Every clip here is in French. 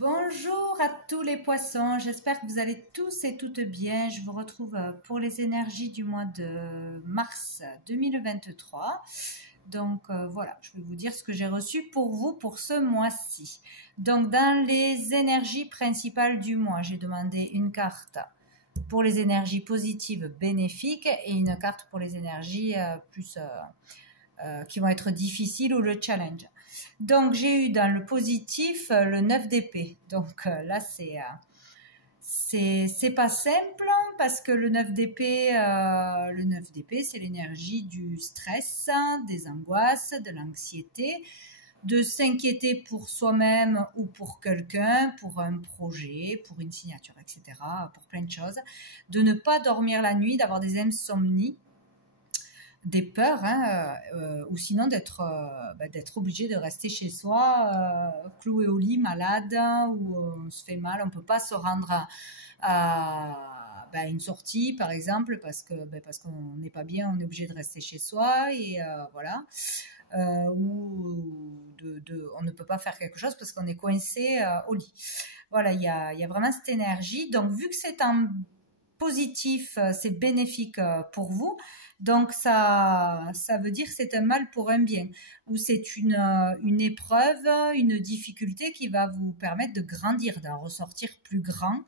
Bonjour à tous les poissons, j'espère que vous allez tous et toutes bien. Je vous retrouve pour les énergies du mois de mars 2023. Donc voilà, je vais vous dire ce que j'ai reçu pour vous pour ce mois-ci. Donc dans les énergies principales du mois, j'ai demandé une carte pour les énergies positives bénéfiques et une carte pour les énergies qui vont être difficiles ou le challenge. Donc j'ai eu dans le positif le 9 d'épée. Donc là c'est pas simple parce que le 9 d'épée c'est l'énergie du stress, des angoisses, de l'anxiété, de s'inquiéter pour soi-même ou pour quelqu'un, pour un projet, pour une signature, etc., pour plein de choses, de ne pas dormir la nuit, d'avoir des insomnies, des peurs, ou sinon d'être obligé de rester chez soi, cloué au lit, malade, ou on se fait mal, on peut pas se rendre à une sortie par exemple parce qu'on n'est pas bien, on est obligé de rester chez soi et voilà, ou on ne peut pas faire quelque chose parce qu'on est coincé au lit. Voilà, il y a vraiment cette énergie. Donc vu que c'est en positif, c'est bénéfique pour vous. Donc ça veut dire que c'est un mal pour un bien, ou c'est une épreuve, une difficulté qui va vous permettre de grandir, d'en ressortir plus grand.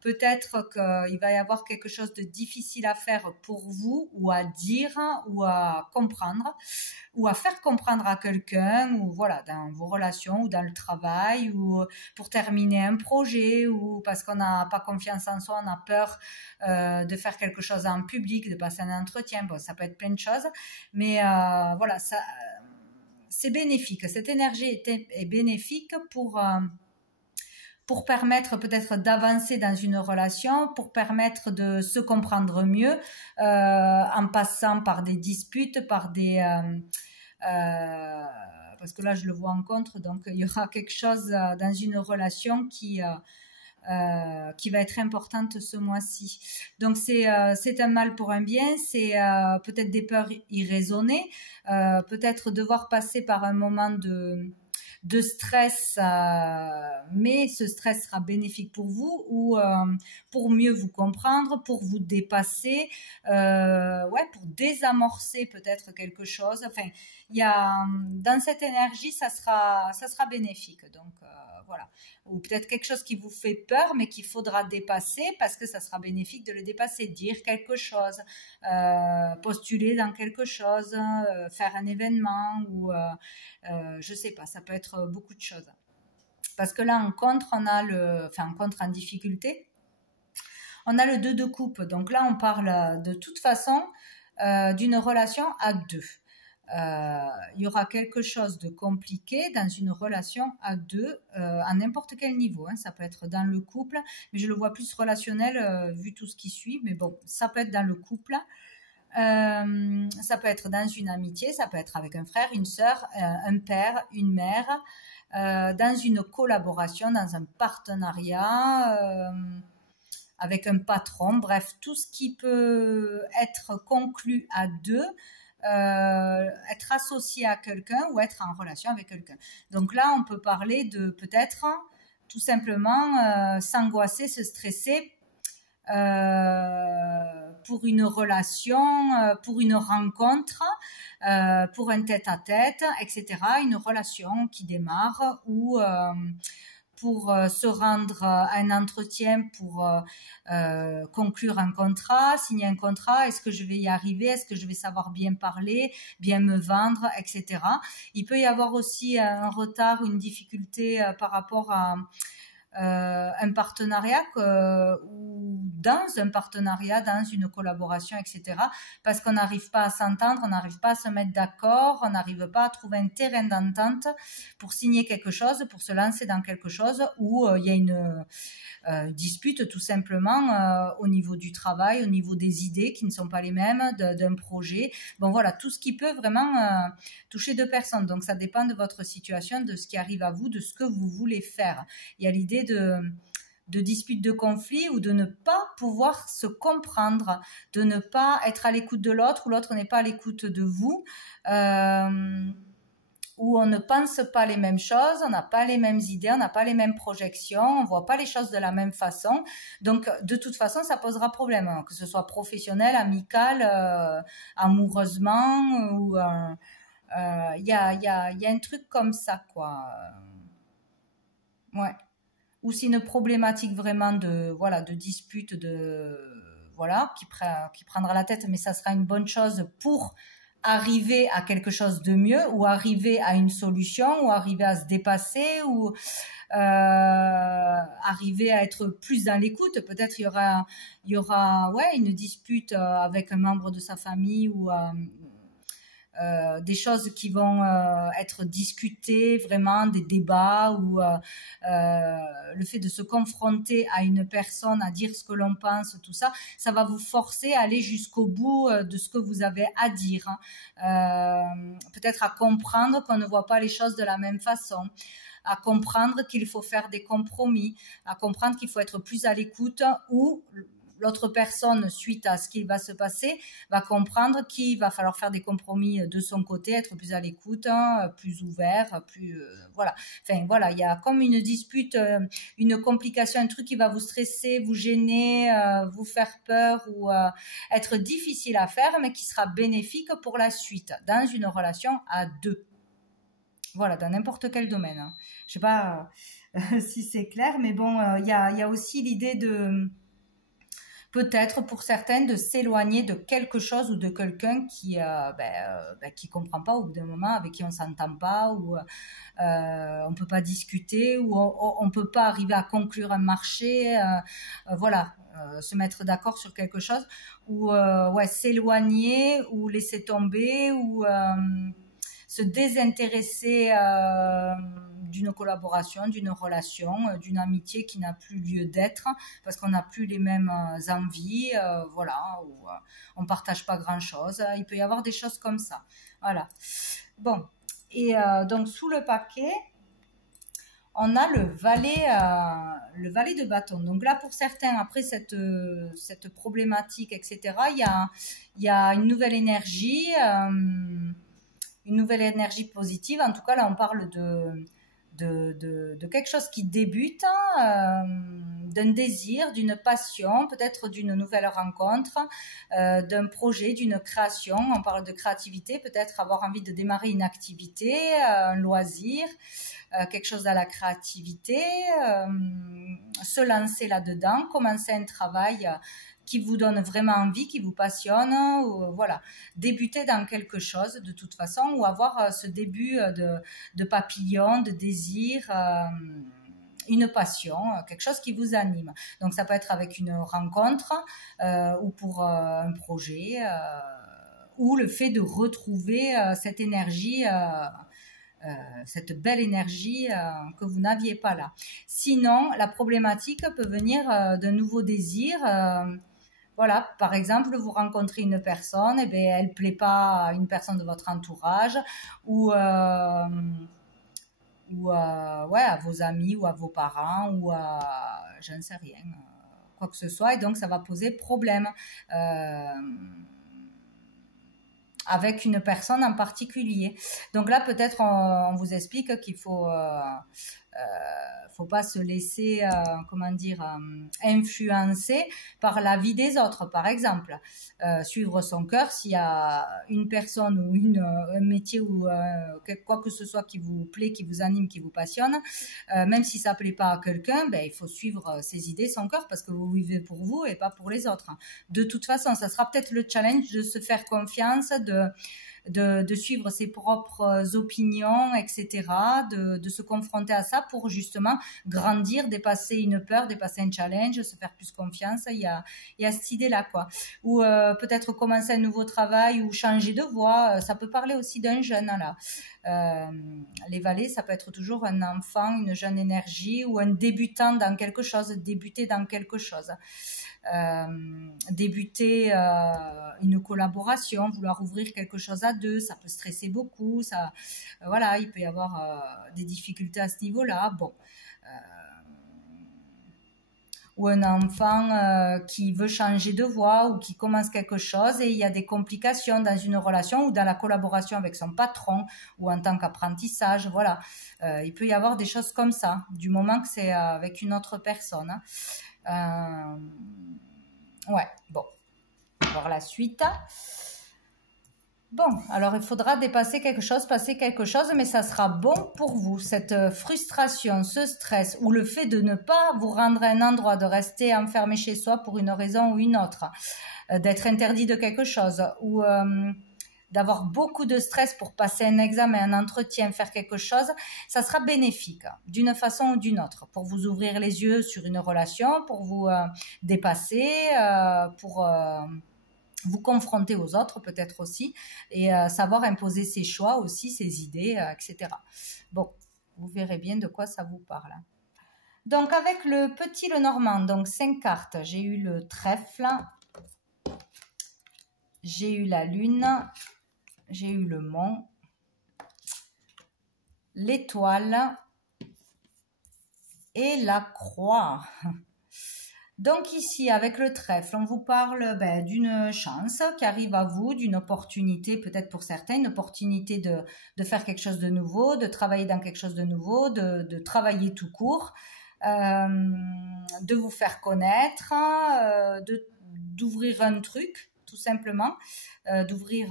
Peut-être qu'il va y avoir quelque chose de difficile à faire pour vous, ou à dire, ou à comprendre, ou à faire comprendre à quelqu'un, ou voilà, dans vos relations, ou dans le travail, ou pour terminer un projet, ou parce qu'on n'a pas confiance en soi, on a peur de faire quelque chose en public, de passer un entretien. Bon, ça peut être plein de choses, mais voilà, ça, c'est bénéfique. Cette énergie est bénéfique pour permettre peut-être d'avancer dans une relation, pour permettre de se comprendre mieux, en passant par des disputes, par des parce que là je le vois en contre, donc il y aura quelque chose dans une relation qui va être importante ce mois-ci. Donc c'est un mal pour un bien, c'est peut-être des peurs irraisonnées, peut-être devoir passer par un moment de stress, mais ce stress sera bénéfique pour vous, ou pour mieux vous comprendre, pour vous dépasser, pour désamorcer peut-être quelque chose. Enfin, il y a dans cette énergie, ça sera bénéfique. Donc voilà, ou peut-être quelque chose qui vous fait peur, mais qu'il faudra dépasser parce que ça sera bénéfique de le dépasser, dire quelque chose, postuler dans quelque chose, faire un événement, ou je sais pas, ça peut être beaucoup de choses. Parce que là, en contre, en difficulté, on a le 2 de coupe. Donc là, on parle de toute façon d'une relation à deux. Il y aura quelque chose de compliqué dans une relation à deux, à n'importe quel niveau. Ça peut être dans le couple, mais je le vois plus relationnel vu tout ce qui suit. Mais bon, ça peut être dans le couple. Ça peut être dans une amitié, ça peut être avec un frère, une sœur, un père, une mère, dans une collaboration, dans un partenariat, avec un patron, bref, tout ce qui peut être conclu à deux, être associé à quelqu'un ou être en relation avec quelqu'un. Donc là, on peut parler de peut-être tout simplement s'angoisser, se stresser, pour une relation, pour une rencontre, pour un tête-à-tête, etc. Une relation qui démarre, ou pour se rendre à un entretien, pour conclure un contrat, signer un contrat. Est-ce que je vais y arriver? Est-ce que je vais savoir bien parler, bien me vendre, etc. Il peut y avoir aussi un retard, une difficulté par rapport à un partenariat, ou dans un partenariat, dans une collaboration, etc. Parce qu'on n'arrive pas à s'entendre, on n'arrive pas à se mettre d'accord, on n'arrive pas à trouver un terrain d'entente pour signer quelque chose, pour se lancer dans quelque chose, où il y a une dispute tout simplement au niveau du travail, au niveau des idées qui ne sont pas les mêmes, d'un projet. Bon voilà, tout ce qui peut vraiment toucher deux personnes. Donc ça dépend de votre situation, de ce qui arrive à vous, de ce que vous voulez faire. Il y a l'idée de disputes, de conflits, ou de ne pas pouvoir se comprendre, de ne pas être à l'écoute de l'autre, ou l'autre n'est pas à l'écoute de vous, où on ne pense pas les mêmes choses, on n'a pas les mêmes idées, on n'a pas les mêmes projections, on voit pas les choses de la même façon. Donc, de toute façon, ça posera problème, hein, que ce soit professionnel, amical, amoureusement, ou il y a un truc comme ça, quoi. Ouais. Ou c'est une problématique vraiment de dispute, voilà, qui prendra la tête, mais ça sera une bonne chose pour arriver à quelque chose de mieux, ou arriver à une solution, ou arriver à se dépasser, ou arriver à être plus dans l'écoute. Peut-être il y aura ouais, une dispute avec un membre de sa famille, ou des choses qui vont être discutées, vraiment des débats, ou le fait de se confronter à une personne, à dire ce que l'on pense, tout ça, ça va vous forcer à aller jusqu'au bout de ce que vous avez à dire, hein. Peut-être à comprendre qu'on ne voit pas les choses de la même façon, à comprendre qu'il faut faire des compromis, à comprendre qu'il faut être plus à l'écoute, ou l'autre personne, suite à ce qui va se passer, va comprendre qu'il va falloir faire des compromis de son côté, être plus à l'écoute, hein, plus ouvert, plus voilà. Enfin voilà, il y a comme une dispute, une complication, un truc qui va vous stresser, vous gêner, vous faire peur, ou être difficile à faire, mais qui sera bénéfique pour la suite dans une relation à deux. Voilà, dans n'importe quel domaine, hein. Je sais pas si c'est clair, mais bon, il y a aussi l'idée de peut-être pour certaines de s'éloigner de quelque chose ou de quelqu'un qui comprend pas au bout d'un moment, avec qui on s'entend pas, ou on peut pas discuter, ou on peut pas arriver à conclure un marché, voilà, se mettre d'accord sur quelque chose, ou ouais, s'éloigner, ou laisser tomber, ou se désintéresser d'une collaboration, d'une relation, d'une amitié qui n'a plus lieu d'être, parce qu'on n'a plus les mêmes envies, voilà, ou on partage pas grand-chose. Il peut y avoir des choses comme ça. Voilà. Bon. Et donc, sous le paquet, on a le valet de bâton. Donc là, pour certains, après cette problématique, etc., il y a une nouvelle énergie, positive. En tout cas, là, on parle de quelque chose qui débute, hein, d'un désir, d'une passion, peut-être d'une nouvelle rencontre, d'un projet, d'une création. On parle de créativité, peut-être avoir envie de démarrer une activité, un loisir, quelque chose à la créativité, se lancer là-dedans, commencer un travail qui vous donne vraiment envie, qui vous passionne, ou, voilà, débuter dans quelque chose de toute façon, ou avoir ce début de papillon, de désir, une passion, quelque chose qui vous anime. Donc ça peut être avec une rencontre, ou pour un projet, ou le fait de retrouver cette énergie, cette belle énergie que vous n'aviez pas là. Sinon, la problématique peut venir d'un nouveau désir. Voilà, par exemple, vous rencontrez une personne, et bien, elle plaît pas à une personne de votre entourage, ou ouais, à vos amis, ou à vos parents, ou à, je ne sais rien, quoi que ce soit, et donc ça va poser problème avec une personne en particulier. Donc là, peut-être on vous explique qu'il faut pas se laisser, comment dire, influencer par la vie des autres, par exemple. Suivre son cœur, s'il y a une personne ou un métier, ou quoi que ce soit qui vous plaît, qui vous anime, qui vous passionne, même si ça plaît pas à quelqu'un, ben, il faut suivre ses idées, son cœur, parce que vous vivez pour vous et pas pour les autres. De toute façon, ça sera peut-être le challenge de se faire confiance, de suivre ses propres opinions, etc., de se confronter à ça pour justement grandir, dépasser une peur, dépasser un challenge, se faire plus confiance. Il y a cette idée-là, quoi. Ou peut-être commencer un nouveau travail, ou changer de voie. Ça peut parler aussi d'un jeune, là. Les valets, ça peut être toujours un enfant, une jeune énergie, ou un débutant dans quelque chose, débuter dans quelque chose. Débuter une collaboration, vouloir ouvrir quelque chose à deux, ça peut stresser beaucoup, ça, voilà, il peut y avoir des difficultés à ce niveau-là. Bon, ou un enfant qui veut changer de voie ou qui commence quelque chose et il y a des complications dans une relation ou dans la collaboration avec son patron ou en tant qu'apprentissage, voilà. Il peut y avoir des choses comme ça, du moment que c'est avec une autre personne. Ouais, bon, on va voir la suite. Bon, alors il faudra dépasser quelque chose, passer quelque chose, mais ça sera bon pour vous. Cette frustration, ce stress ou le fait de ne pas vous rendre à un endroit, de rester enfermé chez soi pour une raison ou une autre, d'être interdit de quelque chose ou d'avoir beaucoup de stress pour passer un examen, un entretien, faire quelque chose, ça sera bénéfique d'une façon ou d'une autre pour vous ouvrir les yeux sur une relation, pour vous dépasser, pour vous confronter aux autres peut-être aussi et savoir imposer ses choix aussi, ses idées, etc. Bon, vous verrez bien de quoi ça vous parle. Donc avec le petit Lenormand, donc 5 cartes, j'ai eu le trèfle, j'ai eu la lune, j'ai eu le mont, l'étoile et la croix. Donc ici, avec le trèfle, on vous parle d'une chance qui arrive à vous, d'une opportunité, peut-être pour certains, une opportunité de faire quelque chose de nouveau, de travailler dans quelque chose de nouveau, de travailler tout court, de vous faire connaître, d'ouvrir un truc, tout simplement, d'ouvrir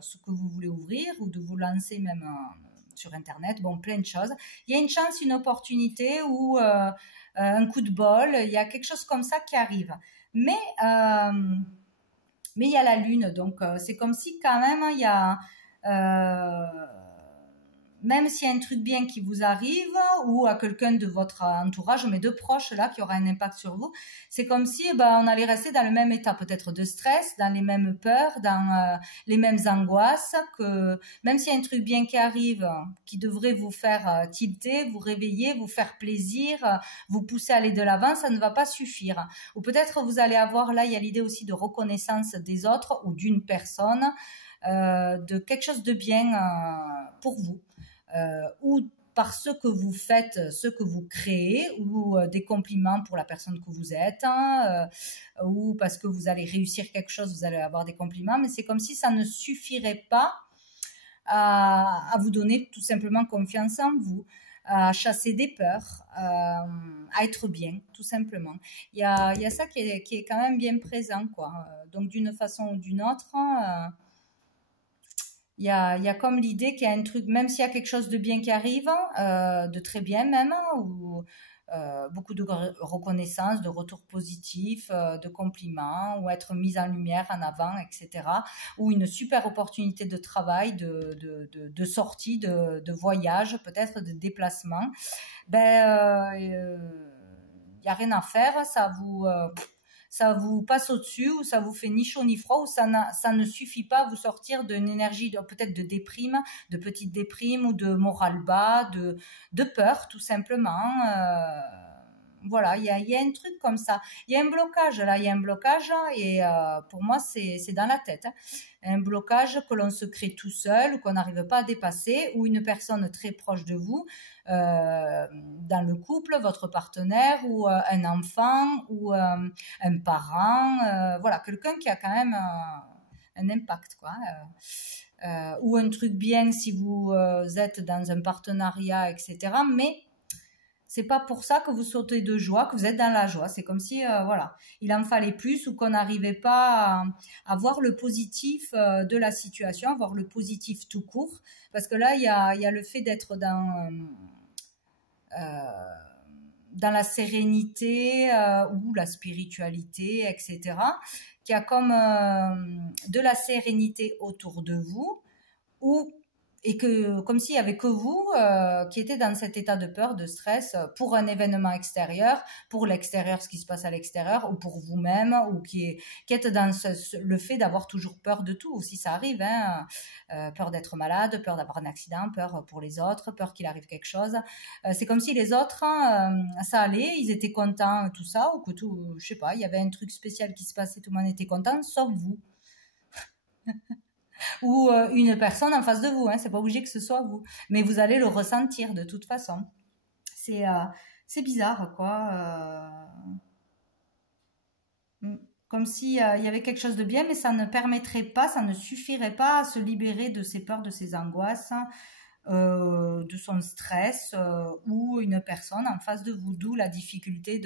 ce que vous voulez ouvrir ou de vous lancer même sur Internet, bon, plein de choses. Il y a une chance, une opportunité ou un coup de bol, il y a quelque chose comme ça qui arrive. Mais il y a la lune, donc c'est comme si quand même il y a... même s'il y a un truc bien qui vous arrive ou à quelqu'un de votre entourage, mais de proches là, qui aura un impact sur vous, c'est comme si on allait rester dans le même état peut-être de stress, dans les mêmes peurs, dans les mêmes angoisses, que même s'il y a un truc bien qui arrive, qui devrait vous faire tilter, vous réveiller, vous faire plaisir, vous pousser à aller de l'avant, ça ne va pas suffire. Ou peut-être vous allez avoir, là il y a l'idée aussi de reconnaissance des autres ou d'une personne, de quelque chose de bien pour vous. Ou par ce que vous faites, ce que vous créez, ou des compliments pour la personne que vous êtes, ou parce que vous allez réussir quelque chose, vous allez avoir des compliments, mais c'est comme si ça ne suffirait pas à vous donner tout simplement confiance en vous, à chasser des peurs, à être bien, tout simplement. Il y a ça qui est quand même bien présent, quoi. Donc d'une façon ou d'une autre... il y a comme l'idée qu'il y a un truc, même s'il y a quelque chose de bien qui arrive, de très bien même, ou beaucoup de reconnaissance, de retours positifs, de compliments, ou être mise en lumière, en avant, etc. Ou une super opportunité de travail, de sortie, de voyage, peut-être de déplacement. Il n'y a rien à faire, ça vous passe au-dessus ou ça vous fait ni chaud ni froid ou ça ne suffit pas à vous sortir d'une énergie peut-être de déprime, de petite déprime ou de moral bas, de peur tout simplement. Voilà, il y a un truc comme ça. Il y a un blocage là, il y a un blocage et pour moi c'est dans la tête. Un blocage que l'on se crée tout seul ou qu'on n'arrive pas à dépasser ou une personne très proche de vous, dans le couple, votre partenaire ou un enfant ou un parent, voilà, quelqu'un qui a quand même un impact, quoi. Ou un truc bien si vous êtes dans un partenariat, etc. Mais c'est pas pour ça que vous sautez de joie, que vous êtes dans la joie. C'est comme si, voilà, il en fallait plus ou qu'on n'arrivait pas à voir le positif de la situation, à voir le positif tout court. Parce que là, il y a le fait d'être dans la sérénité ou la spiritualité, etc., qui a comme de la sérénité autour de vous, et que comme s'il y avait que vous qui étiez dans cet état de peur, de stress pour un événement extérieur, pour l'extérieur, ce qui se passe à l'extérieur, ou pour vous-même, ou qui êtes dans le fait d'avoir toujours peur de tout. Aussi, ça arrive, hein, peur d'être malade, peur d'avoir un accident, peur pour les autres, peur qu'il arrive quelque chose. C'est comme si les autres, ça allait, ils étaient contents, tout ça, ou que tout, je sais pas, il y avait un truc spécial qui se passait, tout le monde était content, sauf vous. Ou une personne en face de vous, hein, c'est pas obligé que ce soit vous, mais vous allez le ressentir de toute façon. C'est bizarre, quoi. Mm. Comme si il y avait quelque chose de bien, mais ça ne permettrait pas, ça ne suffirait pas à se libérer de ses peurs, de ses angoisses, de son stress ou une personne en face de vous, d'où la difficulté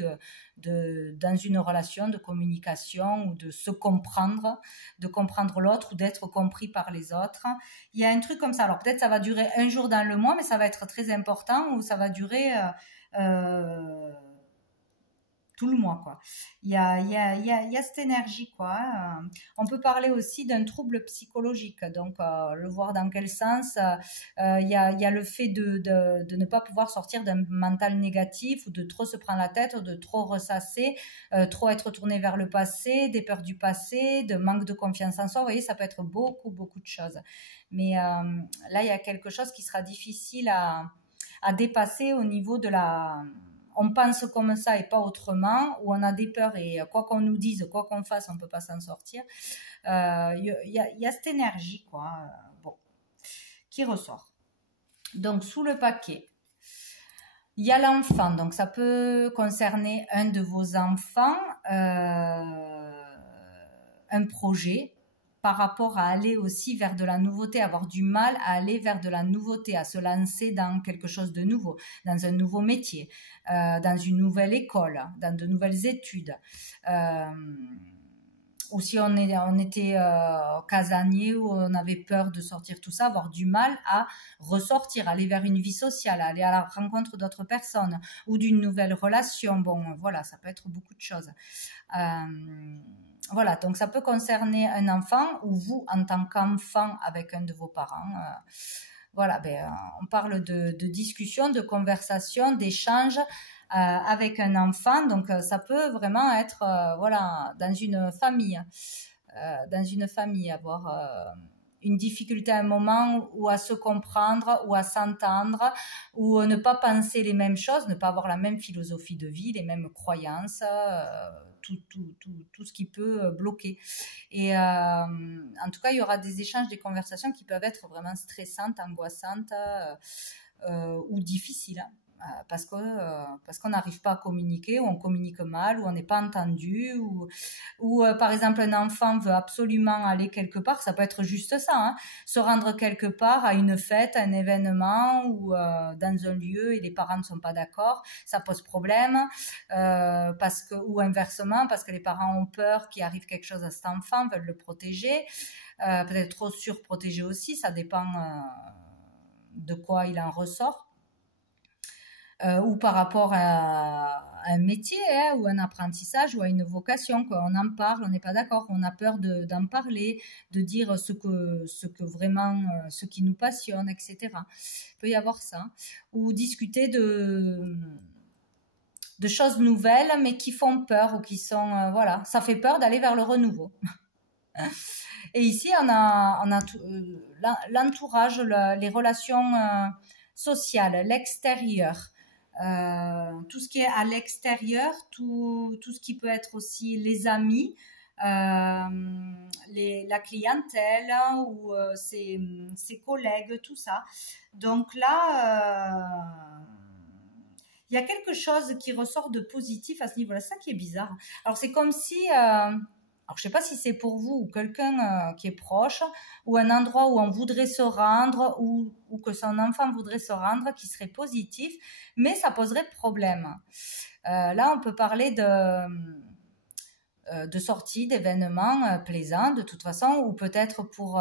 dans une relation de communication ou de se comprendre, de comprendre l'autre ou d'être compris par les autres. Il y a un truc comme ça. Alors peut-être ça va durer un jour dans le mois, mais ça va être très important ou ça va durer tout le mois, quoi. Il y a cette énergie, quoi. On peut parler aussi d'un trouble psychologique, donc le voir dans quel sens. Il y a le fait de ne pas pouvoir sortir d'un mental négatif ou de trop se prendre la tête, ou de trop ressasser, trop être tourné vers le passé, des peurs du passé, de manque de confiance en soi. Vous voyez, ça peut être beaucoup, beaucoup de choses. Mais là, il y a quelque chose qui sera difficile à dépasser au niveau de la on pense comme ça et pas autrement, ou on a des peurs et quoi qu'on nous dise, quoi qu'on fasse, on ne peut pas s'en sortir. Y a cette énergie, quoi, bon, qui ressort. Donc, sous le paquet, il y a l'enfant. Donc, ça peut concerner un de vos enfants, un projet par rapport à aller aussi vers de la nouveauté, avoir du mal à aller vers de la nouveauté, à se lancer dans quelque chose de nouveau, dans un nouveau métier, dans une nouvelle école, dans de nouvelles études. Ou si on était casanier ou on avait peur de sortir tout ça, avoir du mal à ressortir, aller vers une vie sociale, aller à la rencontre d'autres personnes ou d'une nouvelle relation. Bon, voilà, ça peut être beaucoup de choses. Voilà, donc ça peut concerner un enfant ou vous en tant qu'enfant avec un de vos parents. Voilà, on parle de discussion, de conversation, d'échange avec un enfant. Donc ça peut vraiment être voilà, dans une famille, avoir une difficulté à un moment ou à se comprendre ou à s'entendre ou ne pas penser les mêmes choses, ne pas avoir la même philosophie de vie, les mêmes croyances, tout ce qui peut bloquer. Et en tout cas, il y aura des échanges, des conversations qui peuvent être vraiment stressantes, angoissantes ou difficiles. Parce qu'on n'arrive pas à communiquer, ou on communique mal, ou on n'est pas entendu, ou par exemple un enfant veut absolument aller quelque part, ça peut être juste ça, hein, se rendre quelque part à une fête, à un événement ou dans un lieu et les parents ne sont pas d'accord, ça pose problème, ou inversement parce que les parents ont peur qu'il arrive quelque chose à cet enfant, veulent le protéger, peut-être trop surprotéger aussi, ça dépend de quoi il en ressort. Ou par rapport à un métier, hein, ou un apprentissage ou à une vocation, quoi. On en parle, on n'est pas d'accord, on a peur d'en parler, de dire ce que vraiment, ce qui nous passionne, etc. Il peut y avoir ça. Ou discuter de choses nouvelles, mais qui font peur ou qui sont, voilà, ça fait peur d'aller vers le renouveau. Et ici, on a l'entourage, les relations sociales, l'extérieur. Tout ce qui est à l'extérieur, tout ce qui peut être aussi les amis, la clientèle ou ses collègues, tout ça. Donc là, il y a quelque chose qui ressort de positif à ce niveau-là. C'est ça qui est bizarre. Alors c'est comme si... alors, je ne sais pas si c'est pour vous ou quelqu'un qui est proche, ou un endroit où on voudrait se rendre, ou que son enfant voudrait se rendre, qui serait positif, mais ça poserait problème. Là, on peut parler de sorties, d'événements plaisants, de toute façon, ou peut-être pour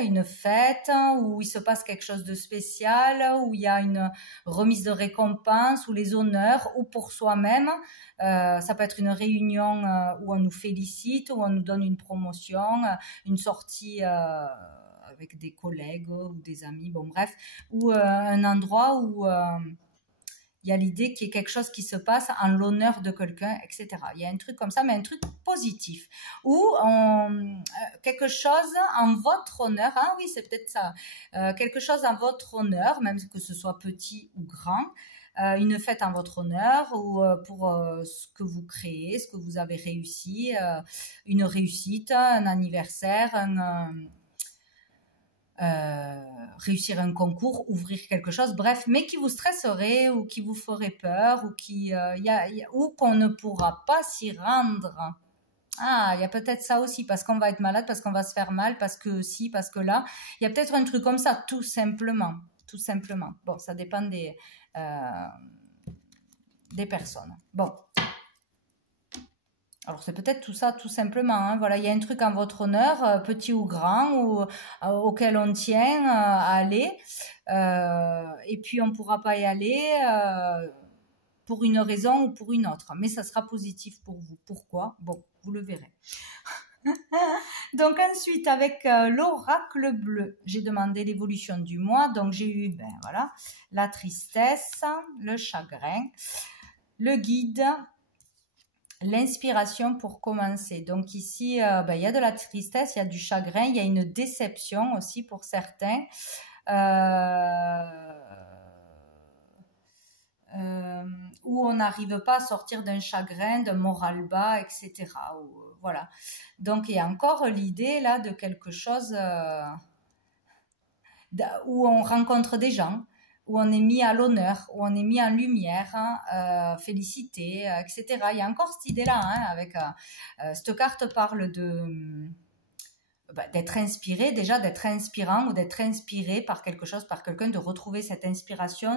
une fête où il se passe quelque chose de spécial, où il y a une remise de récompense, ou les honneurs, ou pour soi-même. Ça peut être une réunion où on nous félicite, où on nous donne une promotion, une sortie avec des collègues ou des amis, bon bref, ou un endroit où il y a l'idée qu'il y ait quelque chose qui se passe en l'honneur de quelqu'un, etc. Il y a un truc comme ça, mais un truc positif. Ou quelque chose en votre honneur, ah oui, c'est peut-être ça, quelque chose en votre honneur, même que ce soit petit ou grand, une fête en votre honneur ou pour ce que vous créez, ce que vous avez réussi, une réussite, un anniversaire, réussir un concours, ouvrir quelque chose, bref, mais qui vous stresserait ou qui vous ferait peur ou ou qu'on ne pourra pas s'y rendre. Ah, il y a peut-être ça aussi, parce qu'on va être malade, parce qu'on va se faire mal, parce que si, parce que là. Il y a peut-être un truc comme ça, tout simplement. Tout simplement. Bon, ça dépend des personnes. Bon. Alors, c'est peut-être tout ça, tout simplement. Hein. Voilà, il y a un truc en votre honneur, petit ou grand, auquel on tient à aller. Et puis, on ne pourra pas y aller pour une raison ou pour une autre. Mais ça sera positif pour vous. Pourquoi? Bon, vous le verrez. Donc ensuite, avec l'oracle bleu, j'ai demandé l'évolution du mois. Donc j'ai eu, voilà, la tristesse, le chagrin, le guide, l'inspiration pour commencer. Donc ici, il y a de la tristesse, il y a du chagrin, il y a une déception aussi pour certains. Où on n'arrive pas à sortir d'un chagrin, d'un moral bas, etc. Voilà. Donc il y a encore l'idée là de quelque chose où on rencontre des gens, où on est mis à l'honneur, où on est mis en lumière, félicité, etc. Il y a encore cette idée-là, hein, avec cette carte parle d'être inspiré, déjà d'être inspirant ou d'être inspiré par quelque chose, par quelqu'un, de retrouver cette inspiration,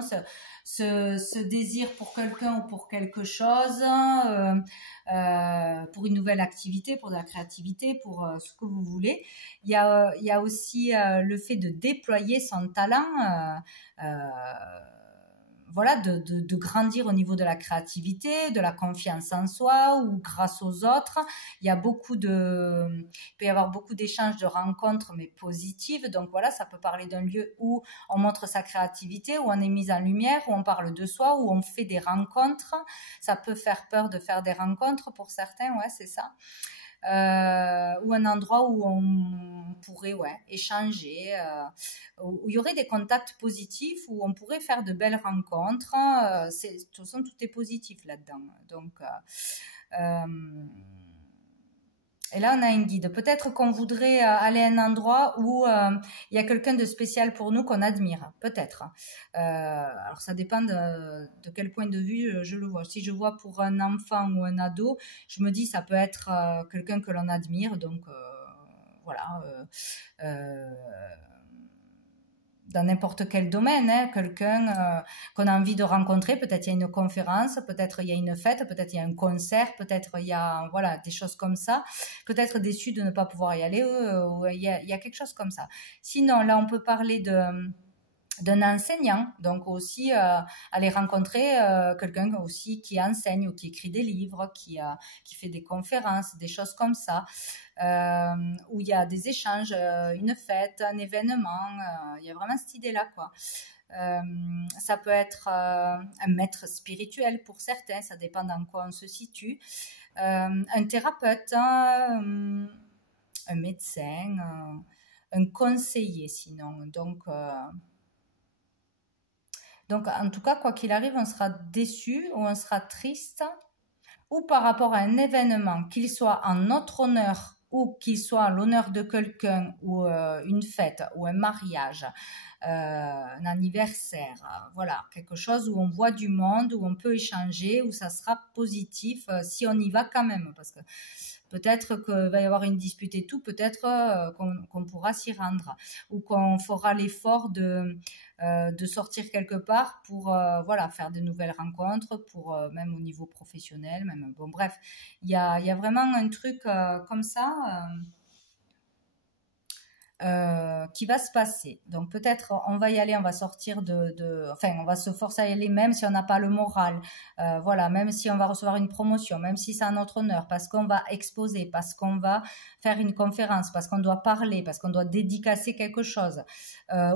ce désir pour quelqu'un ou pour quelque chose, pour une nouvelle activité, pour de la créativité, pour ce que vous voulez. Il y a aussi le fait de déployer son talent, voilà, de grandir au niveau de la créativité, de la confiance en soi ou grâce aux autres. Il peut y avoir beaucoup d'échanges, de rencontres, mais positives. Donc voilà, ça peut parler d'un lieu où on montre sa créativité, où on est mis en lumière, où on parle de soi, où on fait des rencontres. Ça peut faire peur de faire des rencontres pour certains, ouais, c'est ça. Ou un endroit où on pourrait échanger, où il y aurait des contacts positifs, où on pourrait faire de belles rencontres. De toute façon, tout est positif là-dedans. Donc, et là, on a un guide. Peut-être qu'on voudrait aller à un endroit où il y a quelqu'un de spécial pour nous qu'on admire. Peut-être. Alors, ça dépend de quel point de vue je le vois. Si je vois pour un enfant ou un ado, je me dis ça peut être quelqu'un que l'on admire. Donc, voilà. Dans n'importe quel domaine, hein, quelqu'un qu'on a envie de rencontrer, peut-être il y a une conférence, peut-être il y a une fête, peut-être il y a un concert, peut-être il y a voilà, des choses comme ça, peut-être déçu de ne pas pouvoir y aller, ou il y a quelque chose comme ça. Sinon, là, on peut parler d'un enseignant, donc aussi aller rencontrer quelqu'un aussi qui enseigne ou qui écrit des livres, qui fait des conférences, des choses comme ça, où il y a des échanges, une fête, un événement, il y a vraiment cette idée-là, quoi. Ça peut être un maître spirituel pour certains, ça dépend dans quoi on se situe, un thérapeute, un médecin, un conseiller sinon, donc, en tout cas, quoi qu'il arrive, on sera déçu ou on sera triste, ou par rapport à un événement, qu'il soit en notre honneur ou qu'il soit à l'honneur de quelqu'un, ou une fête, ou un mariage, un anniversaire, voilà, quelque chose où on voit du monde, où on peut échanger, où ça sera positif si on y va quand même, parce que peut-être qu'il va y avoir une dispute et tout, peut-être qu'on pourra s'y rendre, ou qu'on fera l'effort de sortir quelque part pour voilà, faire de nouvelles rencontres, pour même au niveau professionnel, même bon, bref, il y a vraiment un truc comme ça qui va se passer. Donc peut-être on va y aller, on va sortir enfin on va se forcer à y aller même si on n'a pas le moral, voilà, même si on va recevoir une promotion, même si c'est à notre honneur, parce qu'on va exposer, parce qu'on va faire une conférence, parce qu'on doit parler, parce qu'on doit dédicacer quelque chose,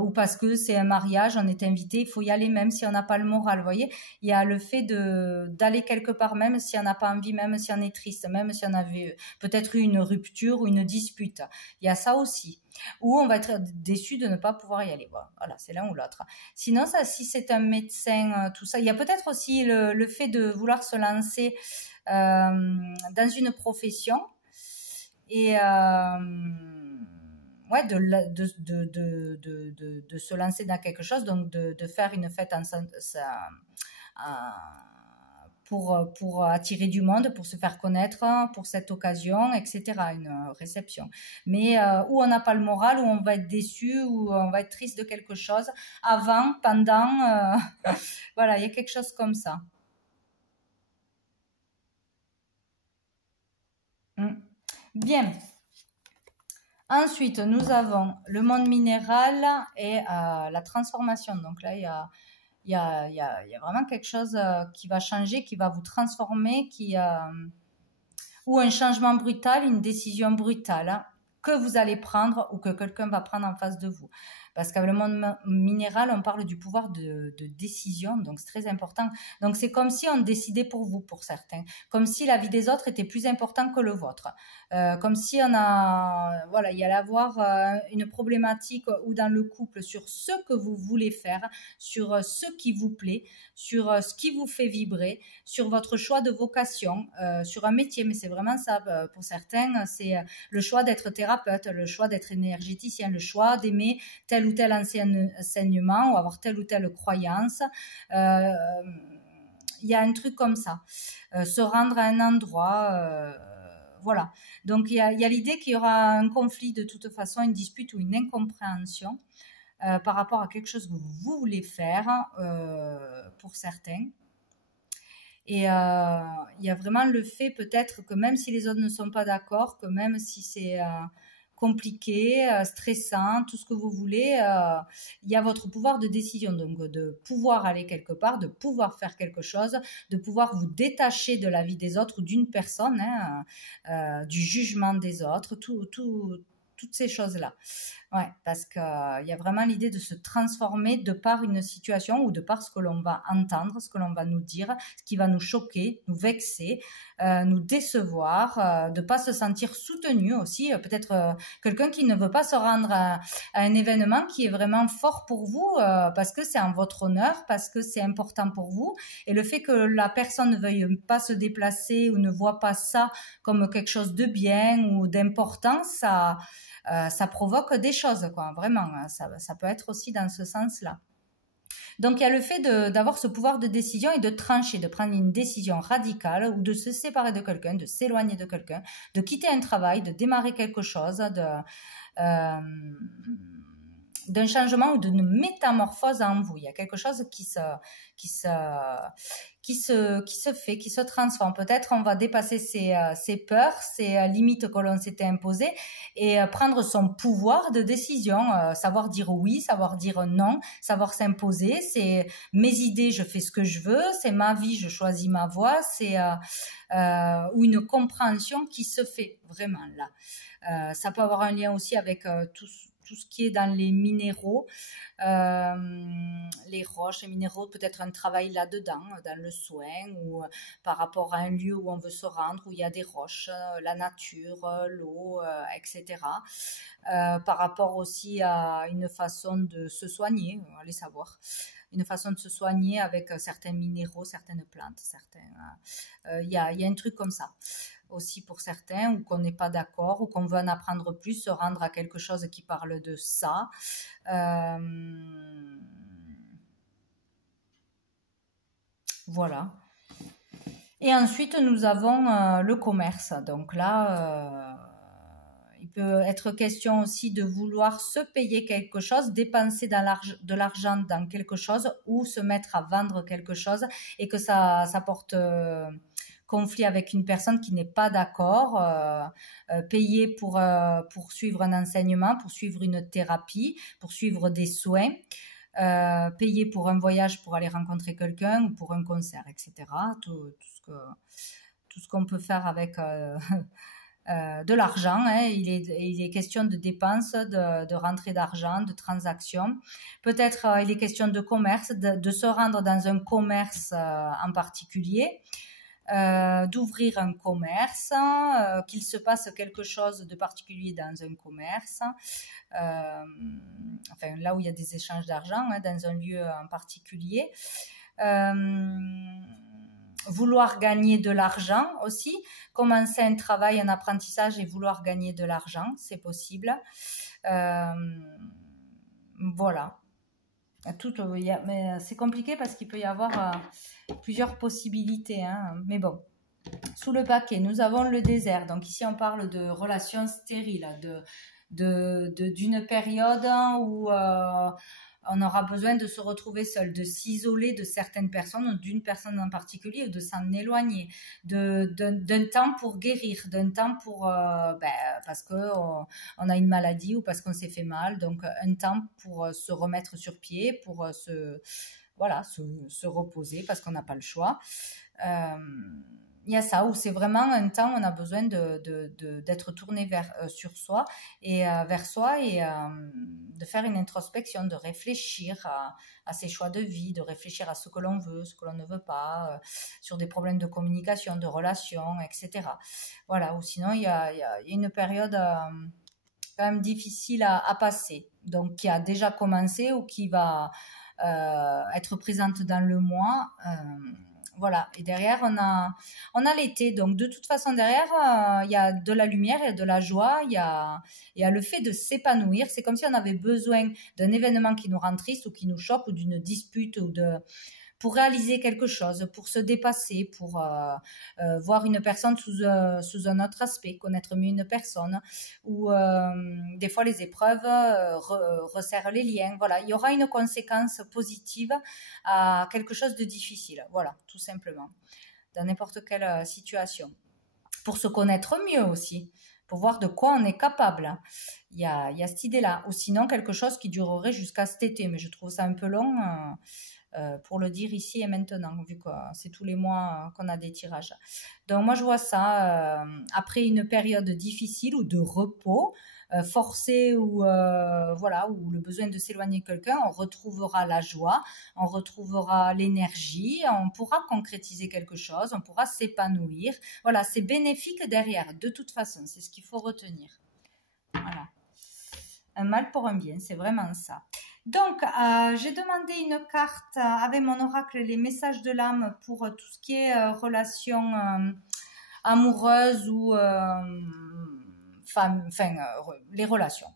ou parce que c'est un mariage, on est invité, il faut y aller même si on n'a pas le moral, vous voyez, il y a le fait d'aller quelque part même si on n'a pas envie, même si on est triste, même si on avait peut-être eu une rupture ou une dispute, il y a ça aussi. Ou on va être déçu de ne pas pouvoir y aller. Voilà, c'est l'un ou l'autre. Sinon, ça, si c'est un médecin, tout ça, il y a peut-être aussi le fait de vouloir se lancer dans une profession et ouais, de se lancer dans quelque chose, donc de faire une fête pour attirer du monde, pour se faire connaître, pour cette occasion, etc., une réception. Mais où on n'a pas le moral, où on va être déçu, où on va être triste de quelque chose, avant, pendant, voilà, il y a quelque chose comme ça. Mm. Bien. Ensuite, nous avons le monde minéral et la transformation. Donc là, il y a vraiment quelque chose qui va changer, qui va vous transformer, ou un changement brutal, une décision brutale, hein, que vous allez prendre ou que quelqu'un va prendre en face de vous. Parce qu'avec le monde minéral, on parle du pouvoir de décision, donc c'est très important. Donc c'est comme si on décidait pour vous, pour certains. Comme si la vie des autres était plus importante que le vôtre. Comme si voilà, il y allait avoir une problématique ou dans le couple sur ce que vous voulez faire, sur ce qui vous plaît, sur ce qui vous fait vibrer, sur votre choix de vocation, sur un métier. Mais c'est vraiment ça, pour certains, c'est le choix d'être thérapeute, le choix d'être énergéticien, le choix d'aimer tel ou tel enseignement ou avoir telle ou telle croyance. Il y a un truc comme ça. Se rendre à un endroit, voilà. Donc il y a l'idée qu'il y aura un conflit de toute façon, une dispute ou une incompréhension par rapport à quelque chose que vous voulez faire pour certains. Et il y a vraiment le fait peut-être que même si les autres ne sont pas d'accord, que même si c'est compliqué, stressant, tout ce que vous voulez, il y a votre pouvoir de décision, donc de pouvoir aller quelque part, de pouvoir faire quelque chose, de pouvoir vous détacher de la vie des autres ou d'une personne, hein, du jugement des autres, toutes ces choses-là. Ouais, parce qu'il y a vraiment l'idée de se transformer de par une situation ou de par ce que l'on va entendre, ce que l'on va nous dire, ce qui va nous choquer, nous vexer, nous décevoir, de pas se sentir soutenu aussi. Peut-être quelqu'un qui ne veut pas se rendre à un événement qui est vraiment fort pour vous parce que c'est en votre honneur, parce que c'est important pour vous. Et le fait que la personne ne veuille pas se déplacer ou ne voit pas ça comme quelque chose de bien ou d'important, ça provoque des choses, quoi. Vraiment, ça peut être aussi dans ce sens-là. Donc il y a le fait d'avoir ce pouvoir de décision et de trancher, de prendre une décision radicale ou de se séparer de quelqu'un, de s'éloigner de quelqu'un, de quitter un travail, de démarrer quelque chose, euh, d'un changement ou d'une métamorphose en vous. Il y a quelque chose qui se fait, qui se transforme. Peut-être on va dépasser ses peurs, ses limites que l'on s'était imposées et prendre son pouvoir de décision, savoir dire oui, savoir dire non, savoir s'imposer. C'est mes idées, je fais ce que je veux, c'est ma vie, je choisis ma voie, c'est ou une compréhension qui se fait vraiment là. Ça peut avoir un lien aussi avec tout ce qui est dans les minéraux, les roches, les minéraux, peut-être un travail là-dedans, dans le soin ou par rapport à un lieu où on veut se rendre, où il y a des roches, la nature, l'eau, etc. Par rapport aussi à une façon de se soigner, allez savoir. Une façon de se soigner avec certains minéraux, certaines plantes, il y a un truc comme ça aussi pour certains, ou qu'on n'est pas d'accord, ou qu'on veut en apprendre plus, se rendre à quelque chose qui parle de ça. Voilà. Et ensuite, nous avons le commerce. Donc là, il peut être question aussi de vouloir se payer quelque chose, dépenser de l'argent dans quelque chose ou se mettre à vendre quelque chose et que ça porte conflit avec une personne qui n'est pas d'accord, payer pour suivre un enseignement, pour suivre une thérapie, pour suivre des soins, payer pour un voyage pour aller rencontrer quelqu'un ou pour un concert, etc. Tout ce qu'on peut faire avec de l'argent, hein. Il est question de dépenses, de rentrée d'argent, de transactions. Peut-être il est question de commerce, de se rendre dans un commerce en particulier. D'ouvrir un commerce, qu'il se passe quelque chose de particulier dans un commerce, enfin là où il y a des échanges d'argent, hein, dans un lieu en particulier. Vouloir gagner de l'argent aussi, commencer un travail, un apprentissage et vouloir gagner de l'argent, c'est possible. Voilà. Mais c'est compliqué parce qu'il peut y avoir plusieurs possibilités, hein. Mais bon, sous le paquet, nous avons le désert. Donc ici, on parle de relations stériles, d'une période où on aura besoin de se retrouver seul, de s'isoler de certaines personnes ou d'une personne en particulier, ou de s'en éloigner, d'un temps pour guérir, d'un temps pour parce que on a une maladie ou parce qu'on s'est fait mal, donc un temps pour se remettre sur pied, pour se reposer parce qu'on n'a pas le choix. Il y a ça où c'est vraiment un temps où on a besoin d'être tourné sur soi et vers soi et de faire une introspection, de réfléchir à ses choix de vie, de réfléchir à ce que l'on veut, ce que l'on ne veut pas, sur des problèmes de communication, de relations, etc. Voilà, ou sinon il y a une période quand même difficile à passer, donc qui a déjà commencé ou qui va être présente dans le mois. Voilà, et derrière on a l'été, donc de toute façon derrière il y a de la lumière, il y a de la joie, il y a le fait de s'épanouir. C'est comme si on avait besoin d'un événement qui nous rend triste ou qui nous choque ou d'une dispute ou pour réaliser quelque chose, pour se dépasser, pour voir une personne sous un autre aspect, connaître mieux une personne, ou des fois les épreuves resserrent les liens. Voilà, il y aura une conséquence positive à quelque chose de difficile. Voilà, tout simplement, dans n'importe quelle situation. Pour se connaître mieux aussi, pour voir de quoi on est capable. Il y a cette idée-là. Ou sinon, quelque chose qui durerait jusqu'à cet été, mais je trouve ça un peu long pour le dire ici et maintenant, vu que c'est tous les mois qu'on a des tirages. Donc moi, je vois ça après une période difficile ou de repos, forcé ou ou le besoin de s'éloigner de quelqu'un, on retrouvera la joie, on retrouvera l'énergie, on pourra concrétiser quelque chose, on pourra s'épanouir. Voilà, c'est bénéfique derrière, de toute façon, c'est ce qu'il faut retenir. Voilà. Un mal pour un bien, c'est vraiment ça. Donc, j'ai demandé une carte avec mon oracle, les messages de l'âme pour tout ce qui est relations amoureuses ou les relations.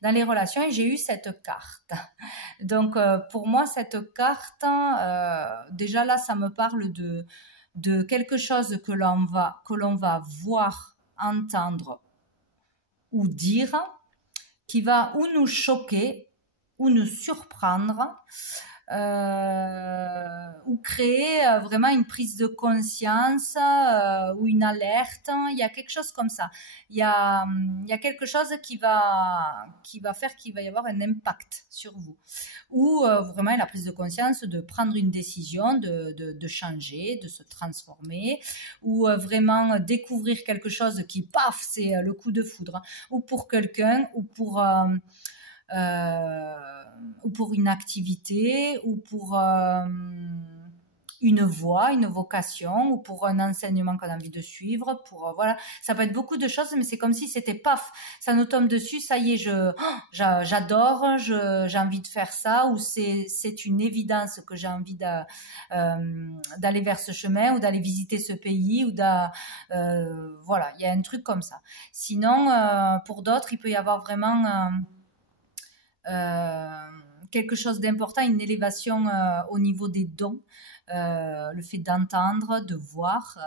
Dans les relations, j'ai eu cette carte. Donc, pour moi, cette carte, déjà là, ça me parle de quelque chose que l'on va voir, entendre ou dire, qui va ou nous choquer, ou nous surprendre, ou créer vraiment une prise de conscience ou une alerte. Il y a quelque chose comme ça. Il y a quelque chose qui va faire qu'il va y avoir un impact sur vous. Ou vraiment la prise de conscience de prendre une décision, de changer, de se transformer, ou vraiment découvrir quelque chose qui, paf, c'est le coup de foudre. Ou pour quelqu'un, ou pour une activité, ou pour une voie, une vocation, ou pour un enseignement qu'on a envie de suivre, pour voilà, ça peut être beaucoup de choses, mais c'est comme si c'était paf, ça nous tombe dessus, ça y est, j'adore, j'ai envie de faire ça, ou c'est une évidence que j'ai envie d'aller vers ce chemin, ou d'aller visiter ce pays, ou voilà, il y a un truc comme ça. Sinon, pour d'autres, il peut y avoir vraiment quelque chose d'important, une élévation au niveau des dons, le fait d'entendre, de voir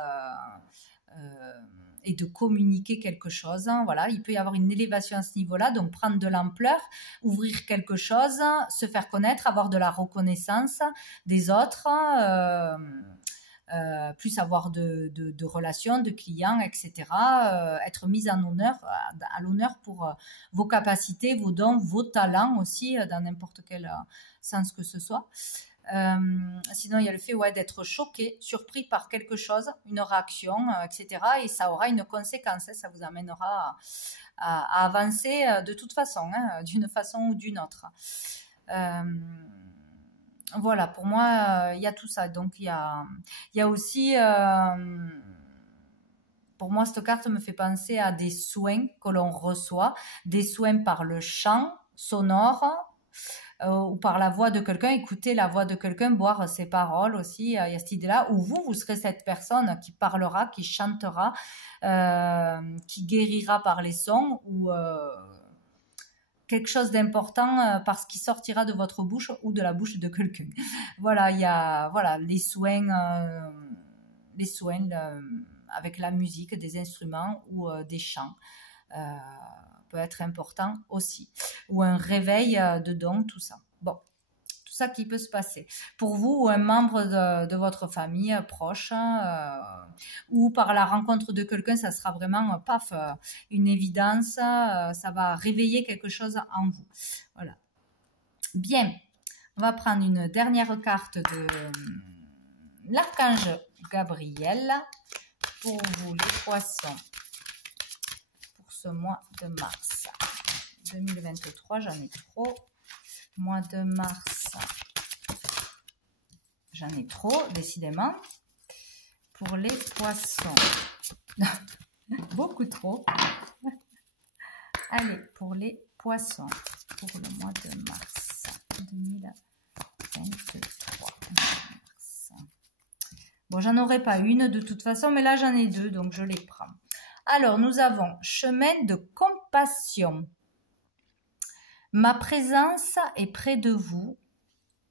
et de communiquer quelque chose. Voilà, il peut y avoir une élévation à ce niveau-là, donc prendre de l'ampleur, ouvrir quelque chose, se faire connaître, avoir de la reconnaissance des autres, plus avoir de relations, de clients, etc. Être mise en honneur, à l'honneur pour vos capacités, vos dons, vos talents aussi, dans n'importe quel sens que ce soit. Sinon, il y a le fait d'être choqué, surpris par quelque chose, une réaction, etc. Et ça aura une conséquence, ça vous amènera à avancer de toute façon, d'une façon ou d'une autre. Voilà, pour moi, il y a tout ça. Donc, il y a aussi, pour moi, cette carte me fait penser à des soins que l'on reçoit, des soins par le chant sonore ou par la voix de quelqu'un, écouter la voix de quelqu'un, boire ses paroles aussi. Il y a cette idée-là où vous serez cette personne qui parlera, qui chantera, qui guérira par les sons ou quelque chose d'important parce qu'il sortira de votre bouche ou de la bouche de quelqu'un. Voilà, il y a les soins avec la musique, des instruments ou des chants. Peut être important aussi. Ou un réveil de dons, tout ça. Bon, tout ça qui peut se passer. Pour vous ou un membre de votre famille proche, ou par la rencontre de quelqu'un, ça sera vraiment, paf, une évidence, ça va réveiller quelque chose en vous. Voilà. Bien, on va prendre une dernière carte de l'archange Gabriel pour vous, les poissons. Ce mois de mars 2023, j'en ai trop. Mois de mars, j'en ai trop, décidément. Pour les poissons, beaucoup trop. Allez, pour les poissons, pour le mois de mars 2023. Bon, j'en aurai pas une de toute façon, mais là j'en ai deux, donc je les prends. Alors, nous avons chemin de compassion. Ma présence est près de vous.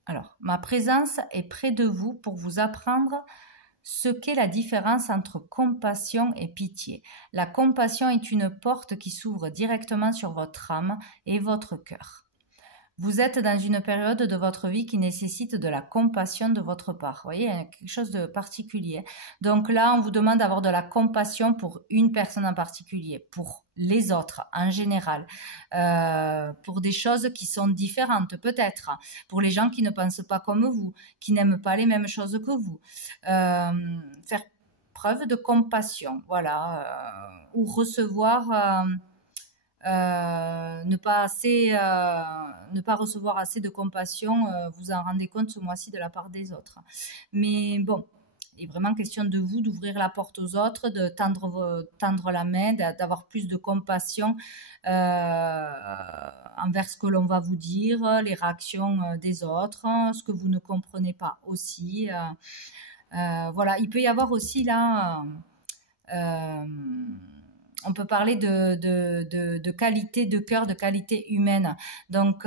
Alors, ma présence est près de vous pour vous apprendre ce qu'est la différence entre compassion et pitié. La compassion est une porte qui s'ouvre directement sur votre âme et votre cœur. Vous êtes dans une période de votre vie qui nécessite de la compassion de votre part. Vous voyez, quelque chose de particulier. Donc là, on vous demande d'avoir de la compassion pour une personne en particulier, pour les autres en général, pour des choses qui sont différentes peut-être, pour les gens qui ne pensent pas comme vous, qui n'aiment pas les mêmes choses que vous. Faire preuve de compassion, voilà, ou recevoir... ne pas recevoir assez de compassion, vous en rendez compte ce mois-ci de la part des autres. Mais bon, il est vraiment question de vous, d'ouvrir la porte aux autres, de tendre la main, d'avoir plus de compassion envers ce que l'on va vous dire, les réactions des autres, ce que vous ne comprenez pas aussi. Voilà, il peut y avoir aussi là... on peut parler de qualité de cœur, de qualité humaine. Donc,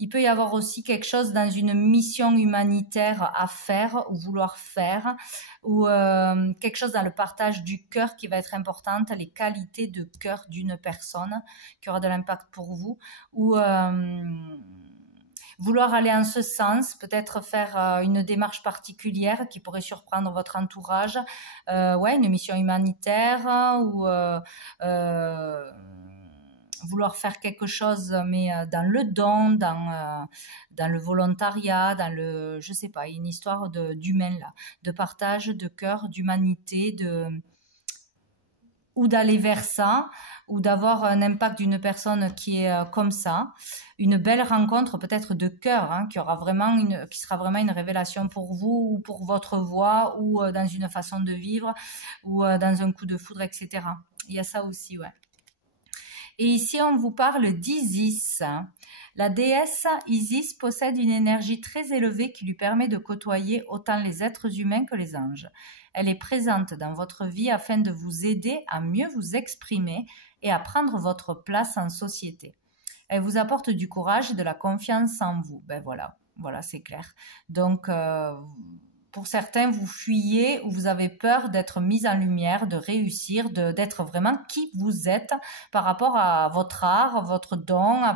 il peut y avoir aussi quelque chose dans une mission humanitaire à faire ou vouloir faire, ou quelque chose dans le partage du cœur qui va être importante, les qualités de cœur d'une personne qui aura de l'impact pour vous, ou... vouloir aller en ce sens, peut-être faire une démarche particulière qui pourrait surprendre votre entourage, une mission humanitaire ou vouloir faire quelque chose, mais dans le don, dans le volontariat, dans le, je sais pas, une histoire d'humain là, de partage, de cœur, d'humanité, ou d'aller vers ça, ou d'avoir un impact d'une personne qui est comme ça, une belle rencontre peut-être de cœur, qui sera vraiment une révélation pour vous, ou pour votre voix, ou dans une façon de vivre, ou dans un coup de foudre, etc. Il y a ça aussi, ouais. Et ici, on vous parle d'Isis. La déesse Isis possède une énergie très élevée qui lui permet de côtoyer autant les êtres humains que les anges. Elle est présente dans votre vie afin de vous aider à mieux vous exprimer et à prendre votre place en société. Elle vous apporte du courage et de la confiance en vous. Ben voilà, c'est clair. Donc, pour certains, vous fuyez ou vous avez peur d'être mis en lumière, de réussir, d'être vraiment qui vous êtes par rapport à votre art, votre don, à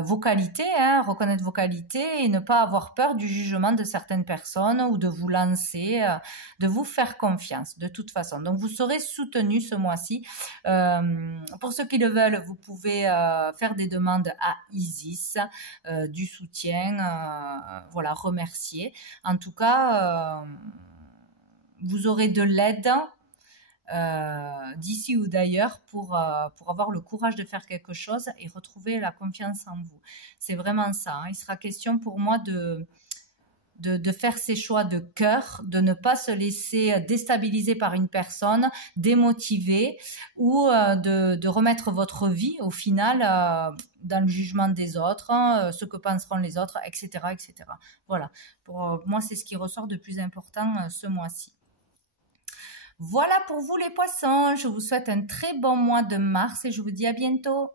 vos qualités, reconnaître vos qualités et ne pas avoir peur du jugement de certaines personnes ou de vous lancer, de vous faire confiance de toute façon. Donc vous serez soutenu ce mois-ci. Pour ceux qui le veulent, vous pouvez faire des demandes à Isis, du soutien, remercier. En tout cas, vous aurez de l'aide d'ici ou d'ailleurs pour avoir le courage de faire quelque chose et retrouver la confiance en vous. C'est vraiment ça. Il sera question pour moi de faire ses choix de cœur, de ne pas se laisser déstabiliser par une personne, démotiver ou de remettre votre vie au final dans le jugement des autres, ce que penseront les autres, etc. etc. Voilà, pour moi c'est ce qui ressort de plus important ce mois-ci. Voilà pour vous les poissons, je vous souhaite un très bon mois de mars et je vous dis à bientôt.